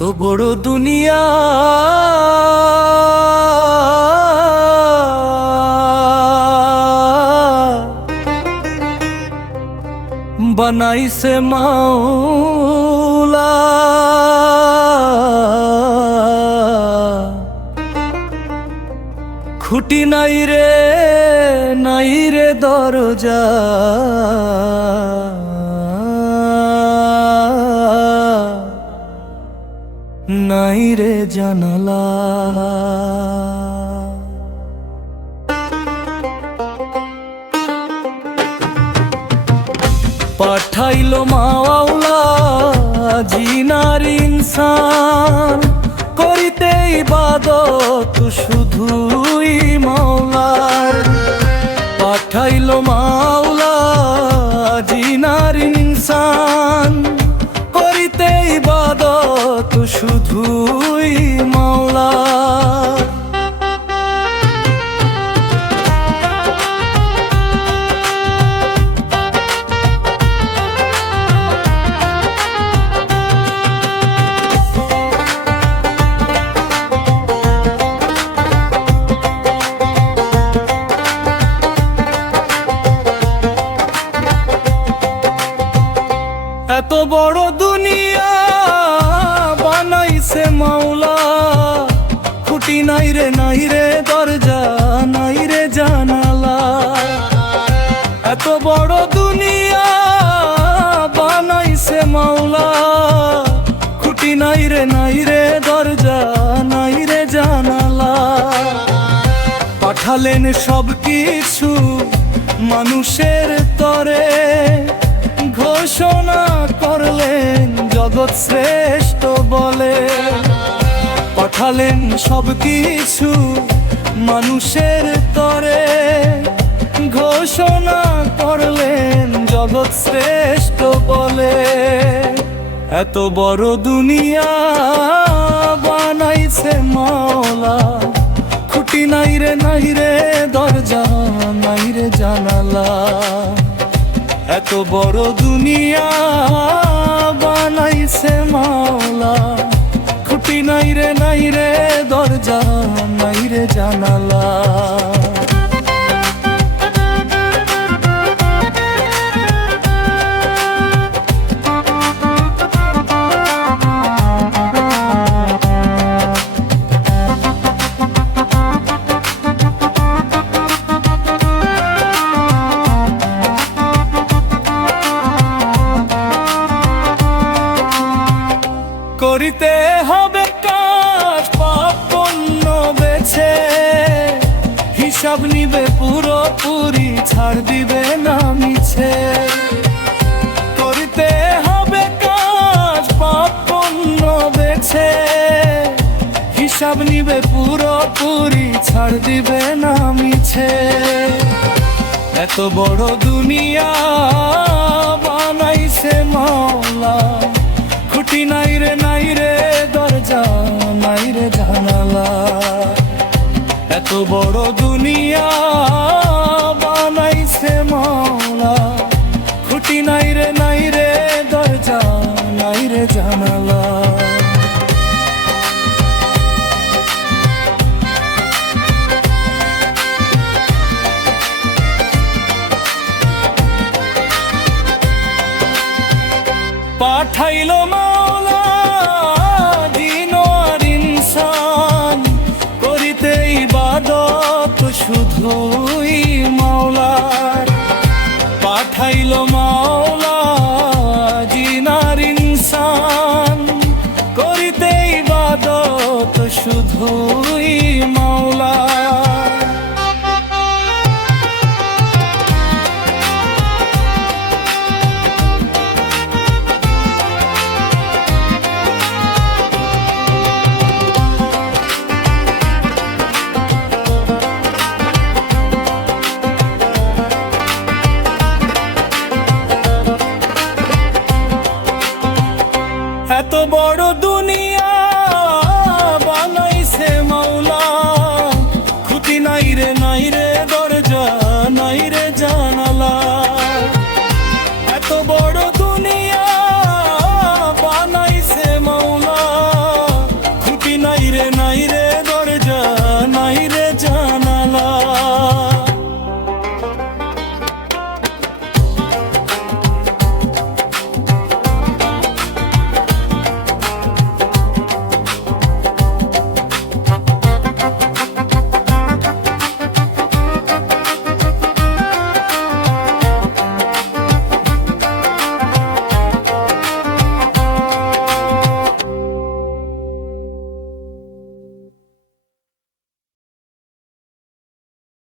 এত বড় দুনিয়া বানাইছে মাওলা, খুঁটি নাই রে দরজা, নাই রে জানালা। পাঠাইলো মাওলা জিনার ইনসান, করিতে ইবাদত শুধুই মাওলার। পাঠাইলো মাওলা জিনার ইনসান, করিতে ইবাদত শুধুই মাওলার। এত বড় দুনিয়া বানাইছে মাওলা, খুঁটি নাই রে দরজা, নাই রে জানালা। এত বড় দুনিয়া বানাইছে মাওলা, খুঁটি নাই রে দরজা, নাই রে জানালা। পাঠালেন সব কিছু মানুষের তরে, ঘোষণা করলেন জগৎ শ্রেষ্ঠ বলে। পাঠালেন সব কিছু মানুষের তরে, ঘোষণা করলেন জগৎ শ্রেষ্ঠ বলে। এত বড় দুনিয়া বানাইছে মাওলা, খুঁটি নাই রে দরজা, নাই রে জানালা। এত বড় দুনিয়া বানাইছে মাওলা, খুঁটি নাই রে দরজা, নাই রে জানালা। করিতে হবে কাজ পাপ পুণ্য বেছে, হিসাব নিবে পুরোপুরি, ছাড় দিবে না মিছে। করিতে হবে কাজ পাপ পুণ্য বেছে, হিসাব নিবে পুরোপুরি, ছাড় দিবে না মিছে। এত বড় দুনিয়া বানাইছে মাওলা, খুঁটি নাই রে দরজা, নাই রে জানালা। এত বড় দুনিয়া বানাইছে মাওলা, খুঁটি নাই রে দরজা, নাই রে জানালা। পাঠাইলো মাওলা জিনার ইনসান, করিতে ইবাদত শুধুই মাওলার। পাঠাইলো মাওলা জিনার ইনসান, করিতে ইবাদত শুধুই মাওলার। এত বড় দুনিয়া